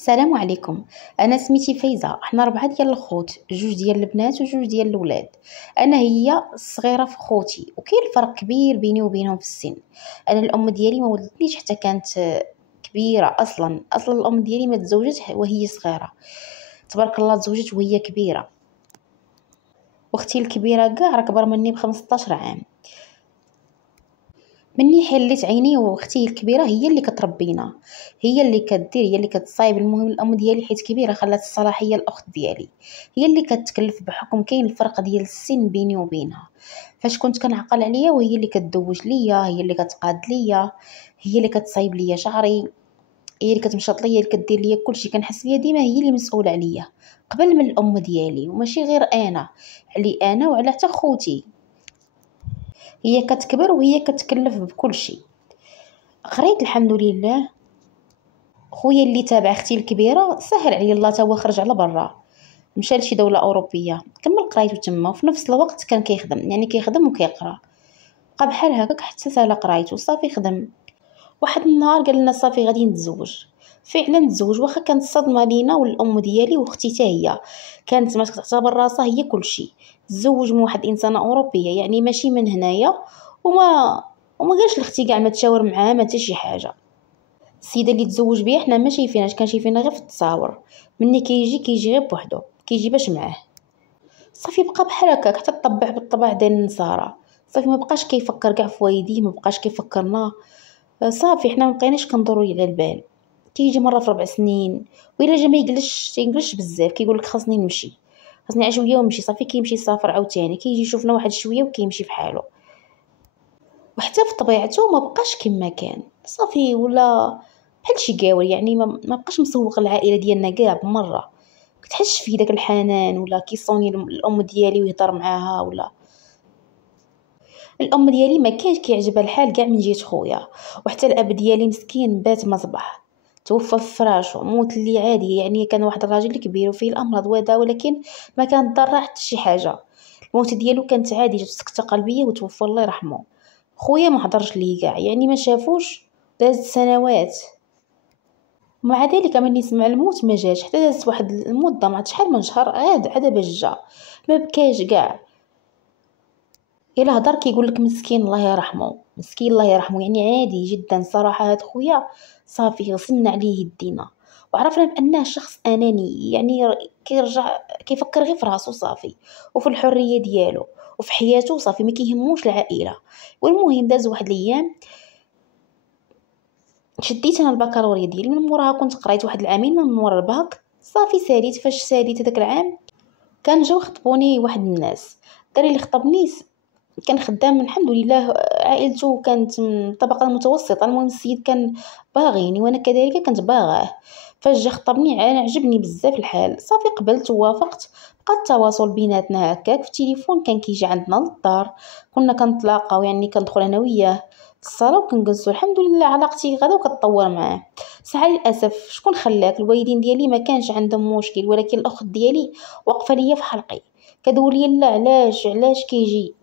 السلام عليكم. انا سميتي فايزه. احنا ربعه ديال الخوت، جوج ديال البنات وجوج ديال الاولاد. انا هي الصغيره في خوتي، وكاين فرق كبير بيني وبينهم في السن. انا الام ديالي ما ولدتنيش حتى كانت كبيره. اصلا الام ديالي ما تزوجت وهي صغيره، تبارك الله تزوجت وهي كبيره. واختي الكبيره كاع راه كبر مني ب 15 عام. مني حليت عيني، واختي الكبيره هي اللي كتربينا، هي اللي كدير، هي اللي كتصايب. المهم الام ديالي حيت كبيره خلات الصلاحيه الاخت ديالي، هي اللي كتكلف، بحكم كاين الفرق ديال السن بيني وبينها. فاش كنت كنعقل عليا وهي اللي كتدوش ليا، هي اللي كتقاد ليا، هي اللي كتصايب ليا شعري، هي اللي كتمشط ليا، هي اللي كدير ليا كلشي. كنحس بيا ديما هي اللي مسؤوله عليا قبل من الام ديالي. وماشي غير انا، علي انا وعلى حتى خوتي. هي كتكبر وهي كتكلف بكل شيء. قريت الحمد لله. خويا اللي تابع اختي الكبيره سهل عليا الله، تا هو خرج على برا، مشى لشي دوله اوروبيه، كمل قرايته تما، وفي نفس الوقت كان كيخدم، يعني كيخدم وكيقرا. بقى بحال هكاك حتى سالا قرايته صافي خدم. واحد النهار قال لنا صافي غادي نتزوج. فعلا تزوج، واخا كانت صدمه لينا والام ديالي واختي حتى هي كانت ما تعتبر راسها هي كلشي. تزوج من واحد انسانه اوروبيه، يعني ماشي من هنايا. وما قالش لاختي كاع ما تشاور معاها ما حتى شي حاجه. السيده اللي تزوج بها حنا ما شايفينهاش، كان شايفينها غير في التصاور. مني كيجي غير بوحدو، كيجي باش معاه. صافي بقى بحال هكاك حتى طبع بالطبع ديال النصارى. صافي ما بقاش كيفكر كاع في والديه، ما بقاش كيفكرنا. صافي حنا ما بقيناش كندورو على البال. كيجي مره في 4 سنين، وإلا جا ما يجلسش بزاف، كيقول لك خاصني نمشي، خاصني عاد شويه ونمشي. صافي كيمشي يسافر عاوتاني، كيجي يشوفنا واحد شويه وكيمشي في حاله. وحتى في طبيعته ما بقاش كما كان. صافي ولا بحال شي قاول، يعني ما بقاش مسوق العائله ديالنا كاع بمره. كتحسش فيه داك الحنان، ولا كيصوني الام ديالي ويهضر معاها. ولا الام ديالي ما كانش كيعجبها الحال كاع من جهه خويا. وحتى الاب ديالي مسكين بات ما صبح، توفى في فراشو، موت اللي عادي. يعني كان واحد الراجل كبير وفيه الامراض وهذا، ولكن ما كان ضر حتى شي حاجه. الموت ديالو كانت عادي، جات سكته قلبيه وتوفى الله يرحمه. خويا ما حضرش ليه كاع، يعني ما شافوش. دازت سنوات، ومع ذلك ملي سمع الموت ما جاش. حتى دازت واحد المده، ما عرفت شحال من شهر، عاد باش جا. ما بكاش كاع. الا هضر كيقول لك مسكين الله يرحمه، مسكين الله يرحمه. يعني عادي جدا صراحه. هاد خويا صافي غسلنا عليه يدينا، وعرفنا بانه شخص اناني، يعني كيرجع كيفكر غير في راسو صافي، وفي الحريه ديالو، وفي حياته صافي، ما كيهموش العائله. والمهم داز واحد الايام، شديت انا البكالوريا ديالي. من موراها كنت قريت واحد العامين من مورا الباك. صافي ساليت. فاش ساليت هذاك العام كان جاو خطبوني واحد الناس. الدري اللي خطبني كان خدام الحمد لله، عائلته كانت من الطبقه المتوسطه. المهم السيد كان باغيني وانا كذلك كنت باغاه. فاش جا خطبني انا عجبني بزاف الحال. صافي قبلت ووافقت. بقى التواصل بيناتنا هكاك في التليفون، كان كيجي عندنا للدار، كنا كنتلاقاو، يعني كندخل انا وياه الصاله وكنجلسوا. الحمد لله علاقتي غدا وكتطور معاه. صح للاسف شكون خلاك، الوالدين ديالي ما كانش عندهم مشكل، ولكن الاخت ديالي واقفه ليا في حلقي، كتقول لي لا علاش كيجي،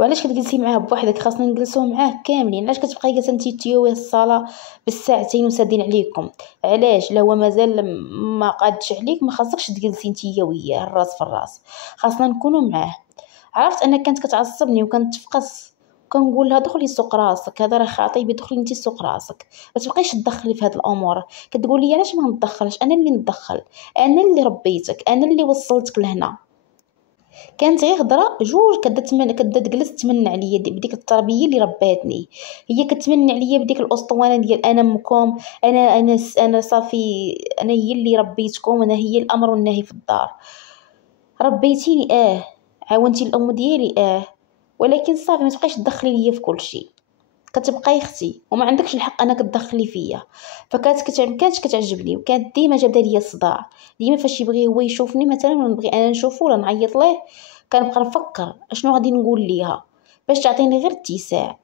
وعلاش كتجلسي معاه بوحدك، خاصنا نجلسوا معاه كاملين. علاش كتبقاي جالسه انت تيوي الصلاه بالساعتين وسادين عليكم؟ علاش لا هو مازال ما قادش عليك، ما خاصكش تجلسي انت وياه الراس في الراس، خاصنا نكونوا معاه. عرفت انا كانت كتعصبني وكانت تفقس، كنقول لها دخلي سوق راسك، هذا راه خطيبي، دخلي انت سوق راسك، ما تبقيش تدخلي في هذه الامور. كتقول لي علاش ما نتدخلش؟ انا اللي نتدخل، انا اللي ربيتك، انا اللي وصلتك لهنا. كانت غير هضره جوج، كدا تجلس تمنى عليا بديك التربيه اللي رباتني. هي كتمنى عليا بديك الاسطوانه ديال انا امكم، انا صافي، انا هي اللي ربيتكم، انا هي الامر والنهي في الدار. ربيتيني عاونتي الام ديالي ولكن صافي ما تبقايش تدخلي ليا في كل شيء. كتبقاي اختي وما عندكش الحق انك تدخلي فيا. كانت كتعجبني، وكانت ديما جابده ليا الصداع. ديما فاش يبغي هو يشوفني مثلا ولا نبغي انا نشوفه ولا نعيط ليه، كنبقى نفكر اشنو غادي نقول ليها باش تعطيني غير اتساع.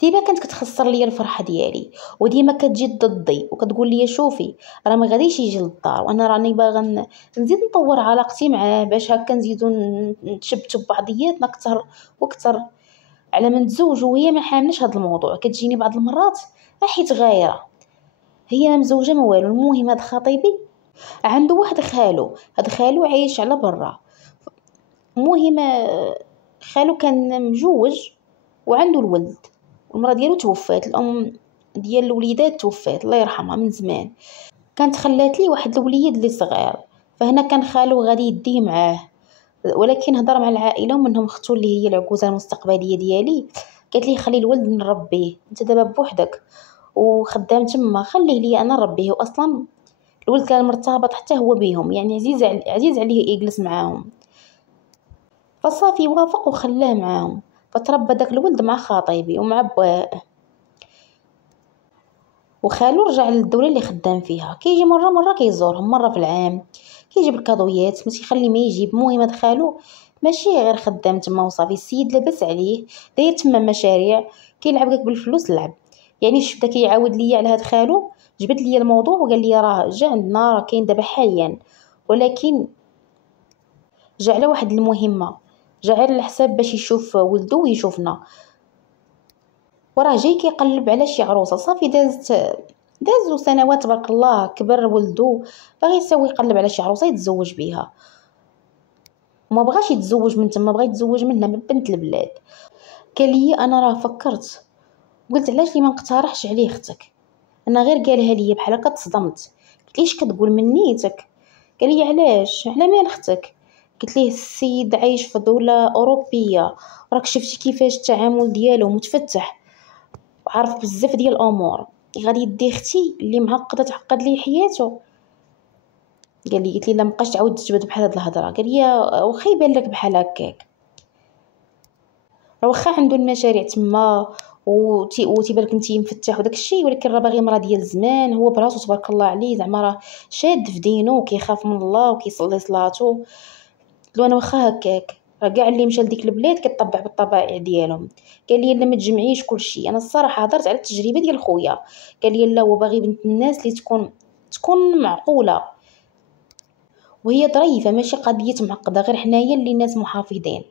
ديما كانت كتخسر ليا الفرحه ديالي، وديما كتجي ضدي وكتقول لي شوفي راه ما غاديش يجي للدار، وانا راني باغا نزيد نطور علاقتي معاه باش هكا نزيدو نتشبتوا ببعضياتنا اكثر واكثر على ما نتزوجوا. وهي ما حاملش هذا الموضوع. كتجيني بعض المرات حيت غايره، هي ما مزوجه ما والو. المهم هاد خطيبي عنده واحد خالو، هاد خالو عايش على برا. المهم خالو كان مجوج وعنده الولد، والمراه ديالو توفات، الام ديال الوليدات توفات الله يرحمها من زمان. كانت خلات لي واحد الوليد اللي صغير، فهنا كان خالو غادي يديه معاه، ولكن هضر مع العائله ومنهم اختو اللي هي العكوزه المستقبليه ديالي، قالت لي خلي الولد نربيه، انت دابا بوحدك وخدام تما، خليه لي انا نربيه. واصلا الولد كان مرتبط حتى هو بيهم، يعني عزيز عليه يجلس معاهم. فصافي وافق وخلاه معاهم، فتربى داك الولد مع خطيبي ومع باه. وخالو رجع للدوله اللي خدام فيها، كيجي مره كيزورهم مره في العام، كيجيب الكادويات، ما تيخلي ما يجيب. المهم هاد خالو ماشي غير خدام تما وصافي، السيد لاباس عليه، داير تما مشاريع، كيلعب داك بالفلوس لعب. يعني شفت كيعاود ليا على هاد خالو، جبد لي الموضوع وقال لي راه جا عندنا، راه كاين دابا حاليا، ولكن جا على واحد المهمه، جا على الحساب باش يشوف ولدو ويشوفنا، وراه جاي كيقلب على شي عروسه. صافي دازو سنوات تبارك الله، كبر ولدو، باغي يسوي يقلب على شي عروسه يتزوج بيها، وما بغاش يتزوج من تما، بغا يتزوج منها من بنت البلاد. قال لي انا راه فكرت، قلت علاش لي ما نقترحش عليه اختك. انا غير قالها لي بحال هكا تصدمت، قلت ليش كتقول من نيتك؟ قال لي علاش على مال اختك؟ قلت ليه السيد عايش في دوله اوروبيه، راك شفتي كيفاش التعامل ديالو متفتح، عارف بزاف ديال الامور، غادي يدي اختي اللي معقده تعقد لي حياته. قال لي، قلت لي لا مابقاش تعاود تجبد بحال هاد الهضره. قال لي واخا يبان لك بحال هكاك، راه واخا عنده المشاريع تما وتيبان لك انت مفتح وداك الشيء، ولكن راه باغي مرا ديال زمان، هو براسو تبارك الله عليه، زعما راه شاد في دينه وكيخاف من الله وكيصلي صلاته. قلت له انا واخا هكاك، راه كاع اللي مشى لديك البلاد كيطبع بالطبائع ديالهم. قال لي لا ما تجمعيش كلشي. انا الصراحه هضرت على التجربه ديال خويا، قال لي لا، هو باغي بنت الناس اللي تكون معقوله وهي ظريفه، ماشي قضيه معقده غير حنايا اللي ناس محافظين.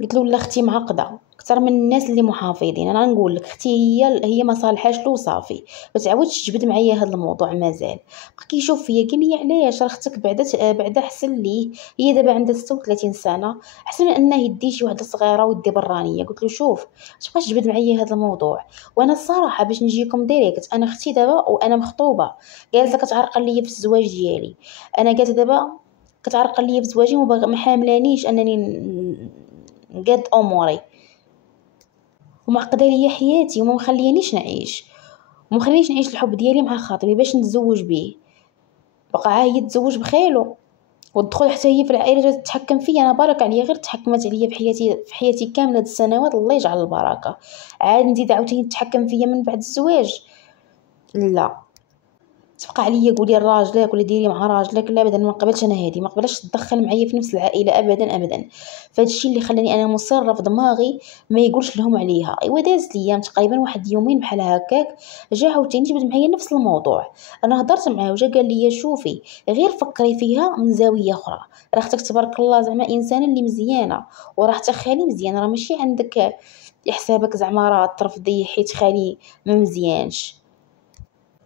قلت له لا، اختي معقده اكثر من الناس اللي محافظين. انا نقول لك اختي هي ما صالحاش له صافي، ما تعاودش تجبد معايا هذا الموضوع مازال. بقى كيشوف فيا، قال لي علاش؟ راه اختك بعدا احسن ليه، هي دابا عندها 36 سنه، احسن من انه يدي شي وحده صغيره ويدي برانيه. قلت له شوف، تبقاش تجبد معايا هذا الموضوع. وانا الصراحه باش نجيكم ديريكت، انا اختي دابا وانا مخطوبه، قالت لك كتعرقل ليا في الزواج ديالي. انا قالت دابا كتعرقل ليا في زواجي وما حاملانيش انني نقاد اموري، ومعقده ليا حياتي وما مخليانيش نعيش، ومخلينيش نعيش الحب ديالي مع خاطري باش نتزوج به. بقى هي تزوج بخيلو وتدخل حتى هي في العائله، جات تتحكم فيا. انا بارك عليا غير تحكمت عليا في حياتي كامله هاد السنوات، الله يجعل البركه. عاد نزيد عاوتاني تتحكم فيا من بعد الزواج؟ لا، تبقى عليا قولي لراجلك ولا ديري مع راجلك. لا ابدا، ما نقبلش انا هذه، ما قبلش تدخل معايا في نفس العائله ابدا ابدا. فهاد الشيء اللي خلاني انا مصره في دماغي ما يقولش لهم عليها. ايوا دازت الايام تقريبا واحد يومين بحال هكاك، جا عاوتاني جبد معايا نفس الموضوع. انا هضرت معاه وجا قال لي شوفي غير فكري فيها من زاويه اخرى، راه اختك تبارك الله زعما انسانه اللي مزيانه، وراه حتى خالي مزيان، راه ماشي عندك حسابك زعما راه ترفضي حيت خالي ما مزيانش،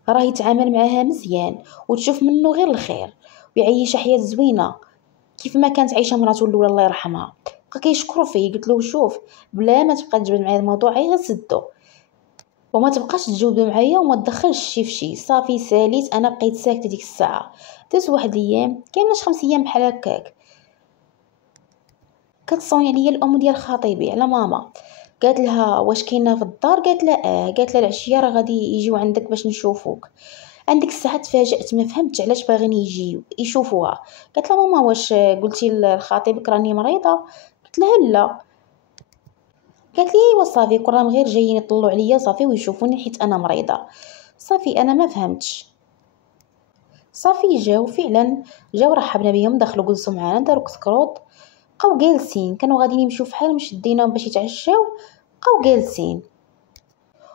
راه يتعامل معاها مزيان وتشوف منه غير الخير ويعيش حياة زوينة كيف ما كانت عايشه مراته الاولى الله يرحمها. بقى كيشكروا فيه. قلت له شوف، بلا ما تبقى تجبد معايا الموضوع غير سدو، وما تبقاش تجاوب معايا وما تدخلش شي في شي. صافي ساليت، انا بقيت ساكته ديك الساعه. داز واحد الايام كايناش 5 ايام بحال هكاك، كتصوني عليا الام ديال خطيبي على ماما، قالت لها واش كاينه في الدار؟ قالت لها قالت لها العشيه راه غادي يجيو عندك باش نشوفوك. عندك الساعه تفاجأت، ما فهمتش علاش باغيين يجيو يشوفوها. قالت لها ماما واش قلتي لخطيبك راني مريضه؟ قلت لها لا. قالت لي ايوا صافي، كون راهم غير جايين يطلوا عليا صافي ويشوفوني حيت انا مريضه. صافي انا ما فهمتش. صافي جاو فعلا، جاو رحبنا بهم، دخلوا جلسوا معانا، داروا كسكروط، بقاو جالسين. كانوا غاديين يمشيو فحال مشديناهم باش يتعشاو، بقاو جالسين.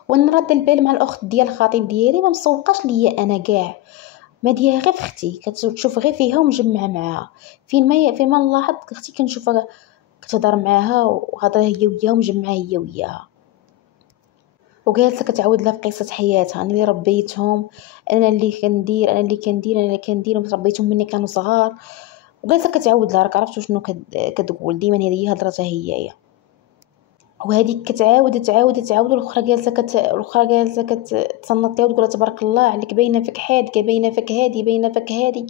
وانا راد البال مع الاخت ديال الخطيب ديالي ما مسوقاش ليا انا كاع، ما ديها غير في اختي، كتشوف غير فيها ومجمعه معاها. فين ما نلاحظ اختي كنشوفها كتهضر معاها وهضره هي وياها ومجمعه هي وياها. وجالسه كتعاود لها في قصه حياتها: انا اللي ربيتهم، انا اللي كندير، انا اللي كندير، انا اللي كندير، وتربيتهم مني كانوا صغار. وجالسه كتعاود لها. راك عرفتوا شنو كتقول ديما؟ هذه هضرتها هي. وهذيك كتعاود تعاود تعاود، والاخرى جالسه كتصنت لها وتقول لها: تبارك الله عليك، باينه فيك حادقه، باينه فيك هادي، باينه فيك هادي.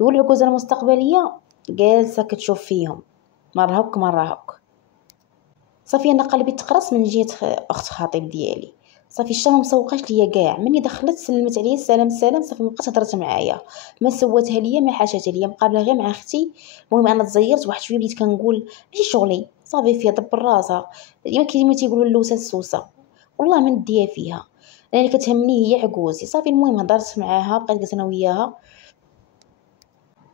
والعكوزه المستقبليه جالسه كتشوف فيهم مره هك مره هك. صافي انا قلبي تقرص من جهه اخت خطيب ديالي. صافي الشا ما مسوقاش ليا كاع. مني دخلت سلمت عليا: السلام السلام. صافي مابقات هضرت معايا، ما سواتها ليا، ما حاشتها ليا، مقابله غير مع اختي. المهم انا تزيرت واحد شويه، بديت كنقول ماشي شغلي، صافي فيها دبر راسها. ديما كيما تيقولوا اللوسه السوسه، والله ما نديها فيها. انا اللي كتهمني هي عكوزي. صافي المهم هضرت معاها، بقيت جلست انا وياها.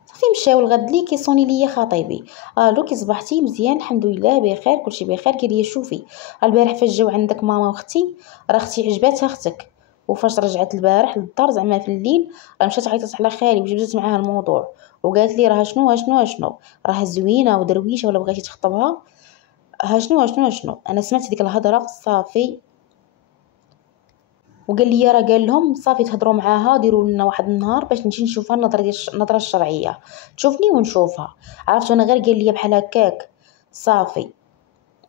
صافي مشاو الغد لي كيصوني ليا خطيبي: الو كي صبحتي؟ مزيان الحمد لله بخير كلشي بخير. قال لي: شوفي البارح فاش جاو عندك ماما واختي، راه اختي عجباتها اختك. وفاش رجعت البارح للدار زعما في الليل، راه مشات عيطت على خالي وجبدت معاه الموضوع، وقالت لي: راه شنو راه زوينه ودرويشه، ولا بغيتي تخطبها؟ شنو. انا سمعت ديك الهضره. صافي وقال لي: راه قال لهم صافي تهضروا معاها، ديروا لنا واحد النهار باش نجي نشوفها النظره الشرعيه، تشوفني ونشوفها. عرفت انا غير قال لي بحال هكاك. صافي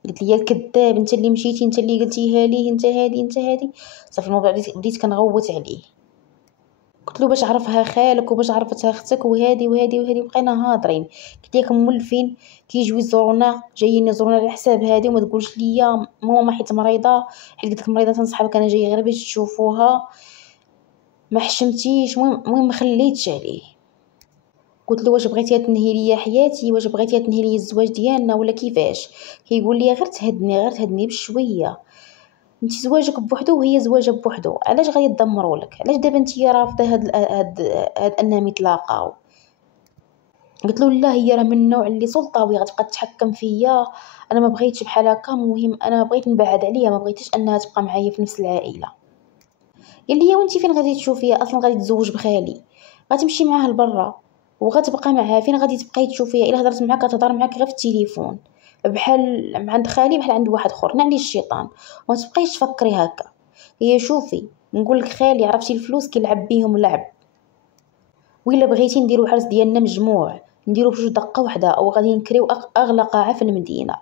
قلت لي: الكذاب، انت اللي مشيتي، انت اللي قلتيها ليه، انت هادي انت هادي. صافي الموضوع بديت كنغوت عليه. قلت له: باش عرفها خالك وباش عرفتها اختك وهادي وهادي وهادي. بقينا هاضرين. قلت لك مولفين كيجيو يزورونا، جايين يزورونا على حساب هادي، وما تقولش ليا ماما حيت مريضه، حيت قلت لك مريضه تنصحابك انا جاي غير باش تشوفوها. ما حشمتيش. المهم ما خليتش عليه. قلت له: واش بغيتيها تنهي ليا حياتي؟ واش بغيتيها تنهي ليا الزواج ديالنا ولا كيفاش؟ كيقول لي: غير تهدني بشويه. انت زواجك بوحدو وهي زواجها بوحدو، علاش غادي تدمروا لك؟ علاش دابا انت رافضه هاد انهم يتلاقاو؟ قلت له: لا، هي راه من النوع اللي سلطوي غتبقى تتحكم فيا. انا ما بغيتش بحال هكا. المهم انا بغيت نبعد عليها، ما بغيتش انها تبقى معايا في نفس العائله. قال لي: وانت فين غادي تشوفيها اصلا؟ غادي تزوج بخالي، غتمشي معاه لبرا وغتبقى معاه. فين غادي تبقاي تشوفيها؟ الا هضرت معاك غتهضر معاك غير في التليفون، بحال عند خالي، بحال عند واحد اخر. نعني الشيطان وما تبقايش تفكري هكا. هي شوفي، نقول لك خالي عرفتي الفلوس كيلعب بيهم لعب. وإلا بغيتي نديرو عرس ديالنا مجموع، نديرو بجوج دقه واحده، او غادي نكريو اغلى قاعه في المدينه.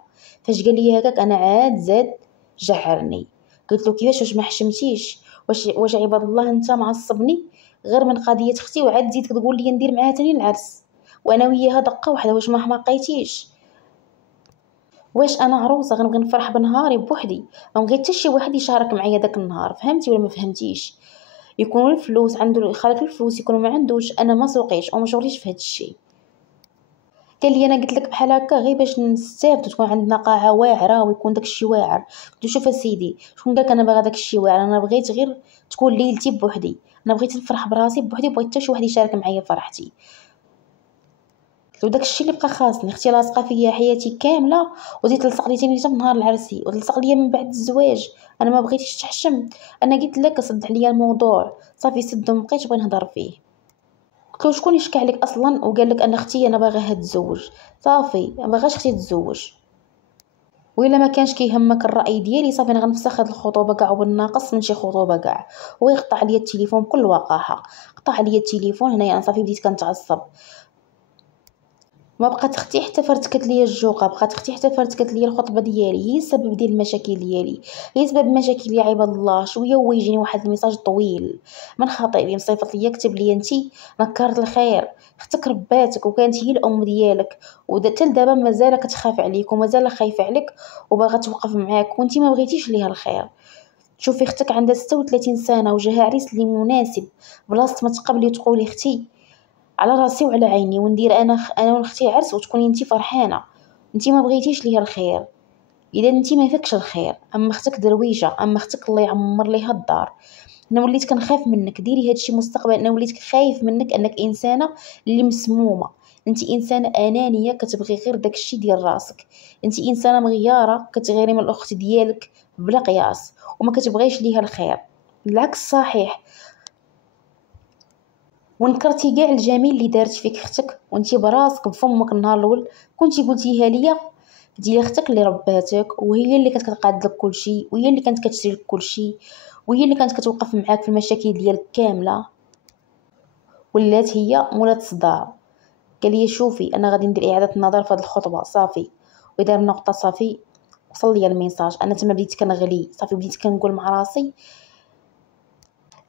فاش قال لي هكاك انا عاد زاد جعرني. قلت له: كيفاش؟ واش ما حشمتيش؟ واش عباد الله انت معصبني غير من قضيه اختي، وعاد تزيد تقول لي ندير معاها تاني العرس وانا وياها دقه واحده؟ واش ما حماقيتيش؟ واش انا عروسه غنبغي نفرح بنهاري بوحدي؟ ما بغيت حتى شي واحد يشارك معايا داك النهار. فهمتي ولا ما فهمتيش؟ يكونوا الفلوس عنده خالك، الفلوس يكونوا ما عندوش، انا ما سوقيش او ما شغليش في هذا الشيء. قال لي: انا قلت لك بحال هكا غير باش نستافدوا، تكون عندنا قاعه واعره ويكون داك الشيء واعر. قلت له: شوف سيدي، شكون قالك انا باغا داك الشيء واعر؟ انا بغيت غير تكون ليلتي بوحدي، انا بغيت نفرح براسي بوحدي، بغيت حتى شي واحد يشارك معايا فرحتي. وداك الشيء اللي بقى خاصني. اختي لاصقه فيا حياتي كامله، وزيد تلصق لي تاني حتى نهار العرسي، وتلصق لي من بعد الزواج. انا ما بغيتش تحشم. انا قلت لك صد عليا الموضوع. صافي سد ما بقيتش بغي نهضر فيه. قلت له: شكون يشكى عليك اصلا وقال لك ان اختي انا باغاها تتزوج؟ صافي ما باغاش اختي تتزوج. وإلا ما كانش كيهمك الراي ديالي، صافي انا غنفسخ هاد الخطوبه كاع وبالناقص من شي خطوبه كاع. ويقطع عليا التليفون بكل وقاحه. قطع عليا التليفون هنايا. انا صافي بديت كنتعصب. ما بقات اختي حتى فرتكت ليا الجوقه، بقات اختي حتى فرتكت ليا الخطبه ديالي. هي السبب ديال المشاكل ديالي، هي سبب مشاكلي يا عباد الله. شويه هو يجيني واحد الميساج طويل من خطيبي مصيفط ليا: كتب لي: انتي نكرت الخير، اختك رباتك وكانت هي الام ديالك، حتى لدابا مازال كتخاف عليك ومازال خايفه عليك وباغا توقف معاك، وانتي ما بغيتيش ليها الخير. شوفي اختك عندها 36 سنه وجاها عريس اللي مناسب، بلاصه ما تقبلي وتقولي اختي على راسي وعلى عيني، وندير انا واختي عرس وتكوني انتي فرحانه. انتي ما بغيتيش ليها الخير، اذا انتي ما فيكش الخير. اما اختك درويشه، اما اختك الله يعمر ليها الدار. انا وليت كنخاف منك، ديري هادشي مستقبل. انا وليت خايف منك انك انسانه اللي مسمومه. انتي انسانه انانيه كتبغي غير داكشي ديال راسك. انتي انسانه مغياره كتغيري من الاخت ديالك بلا قياس وما كتبغيش ليها الخير. بالعكس صحيح، ونكرتي كاع الجميل اللي دارت فيك اختك، وانتي براسك بفمك النهار الاول كنتي قلتيها ليا ديال اختك اللي رباتك، وهي اللي كانت كتقاد لك كلشي، وهي اللي كانت كتشري لك كلشي، وهي اللي كانت كتوقف معاك في المشاكل ديالك كامله، ولات هي مولات صداع. قال لي شوفي انا غادي ندير اعاده النظر في هذه الخطبه صافي، ودار نقطه صافي. وصل لي الميساج. انا تما بديت كنغلي صافي، بديت كنقول مع راسي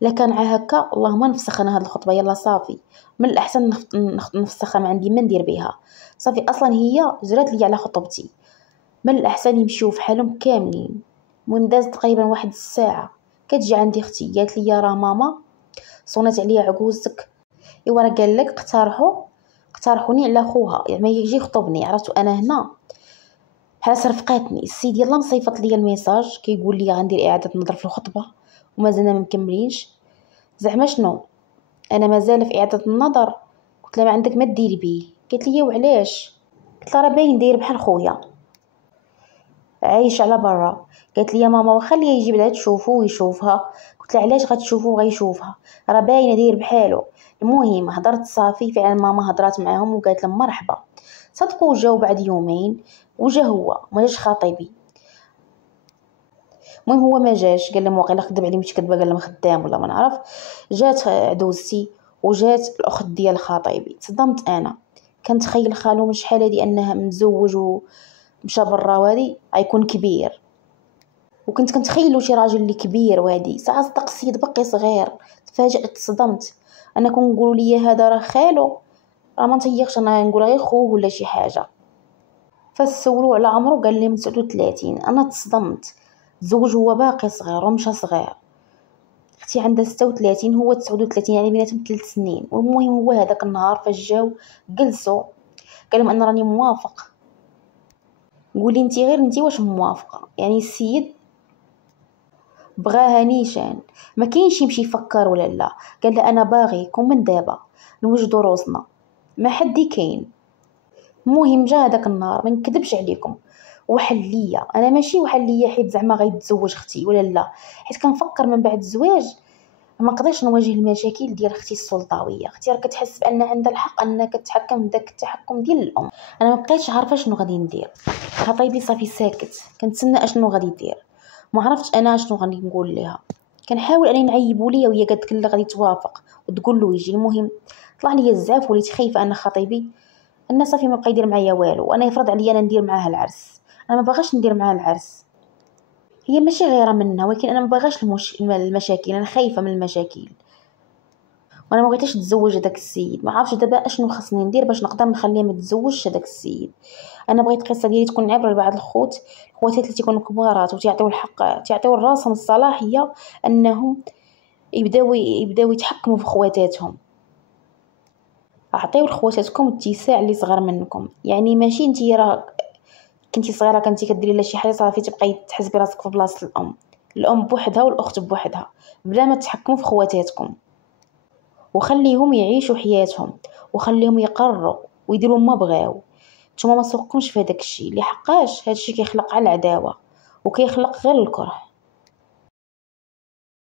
لا كان هكا اللهم نفسخ انا هاد الخطبه، يلا صافي من الاحسن نفسخها، ما عندي ما ندير بها صافي. اصلا هي جرات لي على خطبتي، من الاحسن يمشيو في حالهم كاملين. المهم داز تقريبا واحد الساعه، كتجي عندي اختي قالت لي راه ماما صونات عليا عجوزتك. ايوا راه قال لك اقترحوني على خوها، يعني ما يجي يخطبني. عرفتو انا هنا بحال صرفقاتني السيد، يلا مصيفط لي الميساج كيقول لي غندير اعاده نظر في الخطبه ومازلنا ما مكملينش. زعما شنو؟ انا مازال في اعاده النظر؟ قلت لها ما عندك ما ديري بيه. قالت لي وعلاش؟ قلت لها راه باين داير بحال خويا عايش على برا. قالت لي يا ماما واخا اللي يجي بعدا تشوفو ويشوفها. قلت لها علاش غتشوفو وغيشوفها؟ راه باين داير بحالو. المهم هضرت صافي، فعلا ماما هضرات معاهم وقالت لهم مرحبا. صدقوا جاو بعد يومين وجا هو، ما جاش خطيبي. المهم هو ما جاش، قال لهم واقيلا كذب عليهم شي كذبه، قال لهم خدام ولا ما نعرف. جات عدوزتي وجات الاخت ديال خطيبي. تصدمت انا، كنتخيل خالو من شحال هادي انه متزوج ومشى برا وهادي غيكون كبير، وكنت كنتخيلو شي راجل اللي كبير وهادي ساعه صدق السيد باقي صغير. تفاجأت تصدمت. انا كنقولوا لي هذا راه خالو، راه ما نطيقش انا نقول غير خوه ولا شي حاجه. فسولو على عمرو قال لي من 39. انا تصدمت، تزوج هو باقي صغير ومشى صغير. اختي عندها 36 هو 39، يعني بيناتهم 3 سنين. والمهم هو هذاك النهار فاش جاو جلسوا قال لهم انا راني موافق. قولي انتي غير انتي واش موافقه؟ يعني السيد بغاها نيشان، ما كاينش يمشي يفكر ولا لا. قال لها انا باغيكم من دابا نوجدوا روسنا، ما حد كاين. المهم جا هذاك النهار ما نكذبش عليكم وحل ليا، انا ماشي وحل ليا حيت زعما غيتزوج اختي ولا لا، حيت كنفكر من بعد الزواج ما قدرش نواجه المشاكل ديال اختي السلطويه. اختي راه كتحس بان عندها الحق انها كتحكم بداك التحكم ديال الام. انا ما بقيتش عارفه شنو غادي ندير. خطيبي صافي ساكت، كنتسنى اشنو غادي يدير. ما عرفتش انا شنو غادي نقول لها. كنحاول اني نعيبو ليا وهي قالت لك لا غادي توافق وتقول له يجي. المهم طلع لي الزعف، وليت خايفه ان خطيبي الناس صافي ما بقى يدير معايا والو، وانا يفرض عليا انا ندير معاه العرس. انا ما باغاش ندير معاه العرس، هي ماشي غيره منها، ولكن انا ما باغاش المشاكل. انا خايفه من المشاكل، وانا ما بغيتش نتزوج هذاك السيد. ما عرفتش دابا اشنو خاصني ندير باش نقدر نخليه ما يتزوجش هذاك السيد. انا بغيت القصه ديالي تكون عبره لبعض الخواتات اللي تيكونوا كبارات وتعطيو الحق، تعطيو راسهم الصلاحيه انهم يبداو يتحكموا في خواتاتهم. اعطيو لخواتاتكم اتساع اللي صغر منكم، يعني ماشي نتي راه كنتي صغيره كنتي كديري لا شي حاجه صافي تبقاي تحسبي راسك في بلاصه الام بوحدها والاخت بوحدها، بلا ما تحكموا في خواتاتكم. وخليهم يعيشوا حياتهم، وخليهم يقرروا ويديروا ما بغاو. نتوما ما سوقكمش في هذاك الشيء، اللي حقاش هذا الشيء كيخلق على العداوه وكيخلق غير الكره.